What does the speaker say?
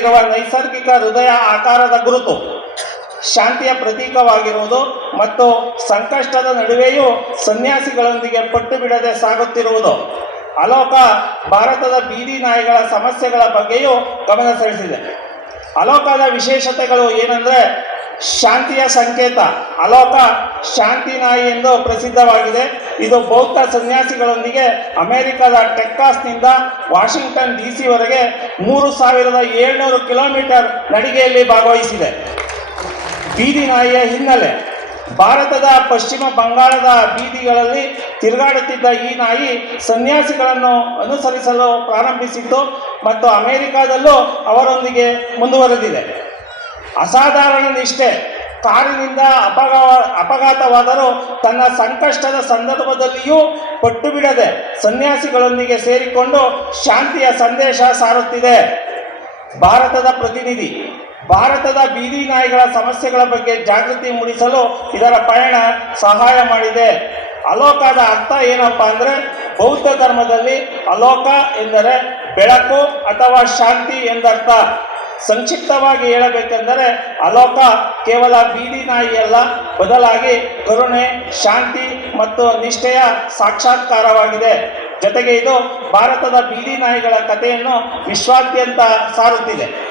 ದೇಹದಲ್ಲಿರುವ ನೈಸರ್ಗಿಕ ಹೃದಯ ಆಕಾರದ ಗುರುತು, ಶಾಂತಿಯ ಪ್ರತೀಕವಾಗಿರುವುದು ಮತ್ತು ಸಂಕಷ್ಟದ ನಡುವೆಯೂ ಸನ್ಯಾಸಿಗಳೊಂದಿಗೆ ಪಟ್ಟು ಬಿಡದೆ ಸಾಗುತ್ತಿರುವುದು. ಅಲೋಕ ಭಾರತದ ಬೀದಿ ನಾಯಿಗಳ ಸಮಸ್ಯೆಗಳ ಬಗ್ಗೆಯೂ ಗಮನ ಸೆಳೆಸಿದೆ. ಅಲೋಕದ ವಿಶೇಷತೆಗಳು ಏನಂದರೆ, ಶಾಂತಿಯ ಸಂಕೇತ. ಅಲೋಕ ಶಾಂತಿ ನಾಯಿ ಎಂದು ಪ್ರಸಿದ್ಧವಾಗಿದೆ. ಇದು ಬೌದ್ಧ ಸನ್ಯಾಸಿಗಳೊಂದಿಗೆ ಅಮೆರಿಕದ ಟೆಕ್ಸಾಸ್ನಿಂದ ವಾಷಿಂಗ್ಟನ್ DC ವರೆಗೆ 3700 ಕಿಲೋಮೀಟರ್ ನಡಿಗೆಯಲ್ಲಿ ಭಾಗವಹಿಸಿದೆ. ಬೀದಿ ನಾಯಿಯ ಹಿನ್ನೆಲೆ. ಭಾರತದ ಪಶ್ಚಿಮ ಬಂಗಾಳದ ಬೀದಿಗಳಲ್ಲಿ ತಿರುಗಾಡುತ್ತಿದ್ದ ಈ ನಾಯಿ ಸನ್ಯಾಸಿಗಳನ್ನು ಅನುಸರಿಸಲು ಪ್ರಾರಂಭಿಸಿದ್ದು ಮತ್ತು ಅಮೆರಿಕಾದಲ್ಲೂ ಅವರೊಂದಿಗೆ ಮುಂದುವರೆದಿದೆ. ಅಸಾಧಾರಣ ನಿಷ್ಠೆ. ಕಾರಿನಿಂದ ಅಪಘಾತವಾದರೂ ತನ್ನ ಸಂಕಷ್ಟದ ಸಂದರ್ಭದಲ್ಲಿಯೂ ಪಟ್ಟು ಬಿಡದೆ ಸನ್ಯಾಸಿಗಳೊಂದಿಗೆ ಸೇರಿಕೊಂಡು ಶಾಂತಿಯ ಸಂದೇಶ ಸಾರುತ್ತಿದೆ. ಭಾರತದ ಪ್ರತಿನಿಧಿ. ಭಾರತದ ಬೀದಿ ನಾಯಿಗಳ ಸಮಸ್ಯೆಗಳ ಬಗ್ಗೆ ಜಾಗೃತಿ ಮೂಡಿಸಲು ಇದರ ಪಯಣ ಸಹಾಯ ಮಾಡಿದೆ. ಅಲೋಕದ ಅರ್ಥ ಏನಪ್ಪ ಅಂದರೆ, ಬೌದ್ಧ ಧರ್ಮದಲ್ಲಿ ಅಲೋಕ ಎಂದರೆ ಬೆಳಕು ಅಥವಾ ಶಾಂತಿ ಎಂದರ್ಥ. ಸಂಕ್ಷಿಪ್ತವಾಗಿ ಹೇಳಬೇಕೆಂದರೆ ಅಲೋಕ ಕೇವಲ ಬೀದಿ ನಾಯಿಯಲ್ಲ, ಬದಲಾಗಿ ಕರುಣೆ, ಶಾಂತಿ ಮತ್ತು ನಿಷ್ಠೆಯ ಸಾಕ್ಷಾತ್ಕಾರವಾಗಿದೆ. ಜೊತೆಗೆ ಇದು ಭಾರತದ ಬೀದಿ ನಾಯಿಗಳ ಕಥೆಯನ್ನು ವಿಶ್ವಾದ್ಯಂತ ಸಾರುತ್ತಿದೆ.